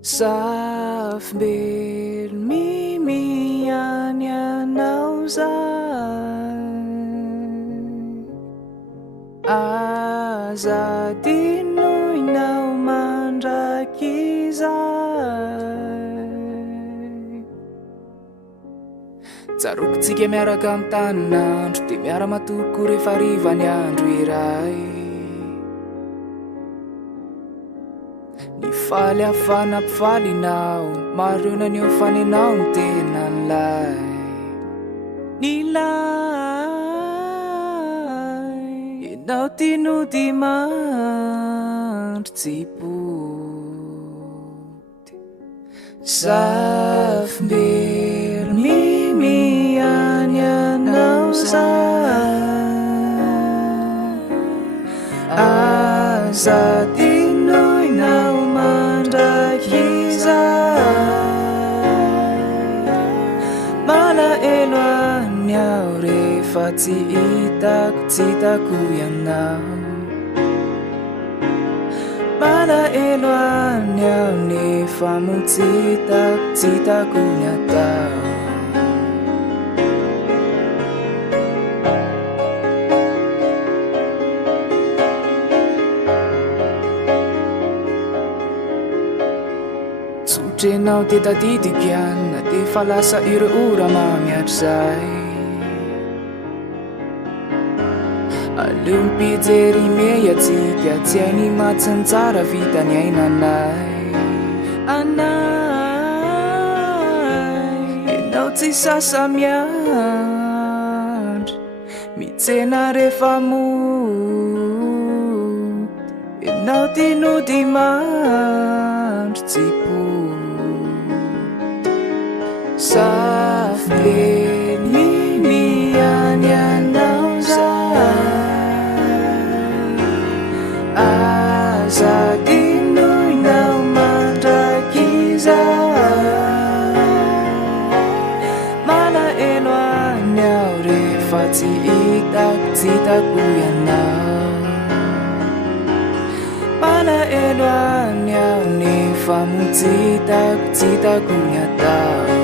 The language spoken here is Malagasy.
Zafimbelo mimiany anao zay, azady noho inao mandraky zay. Tsarokontsika miaraka amin'ny tanin'andro, dia miara-matoko rehefa hariva ny andro iray. Ny faly afana mpifalinao, marona ny eo faninao ny tena nylay. Ny lay enao tinody mandry tsipody. Zafimbelo mimiany anao zay, azady noho inao mandraky zay. Malaelo any aho rehefa tsy hitako ianao. Malaelo any aho nefa mo tsy hitako ny atao. Tsotrenao tetadidikana, dia fa lasa ireo ora mamiatra zay. Aleo mipijery mehatsika, tsy hay ny matsiny tsara vita ny ainanay. Anay enao tsy sasa miandry, mitsena rehefa mody. Enao tinody mandry tsipody. Zafimbelo mimiany anao zay, azady noho inao mandraky zay. Malaelo any aho rehefa tsy hitako ianao. Malaelo any aho nefa mo tsy hitako ny atao.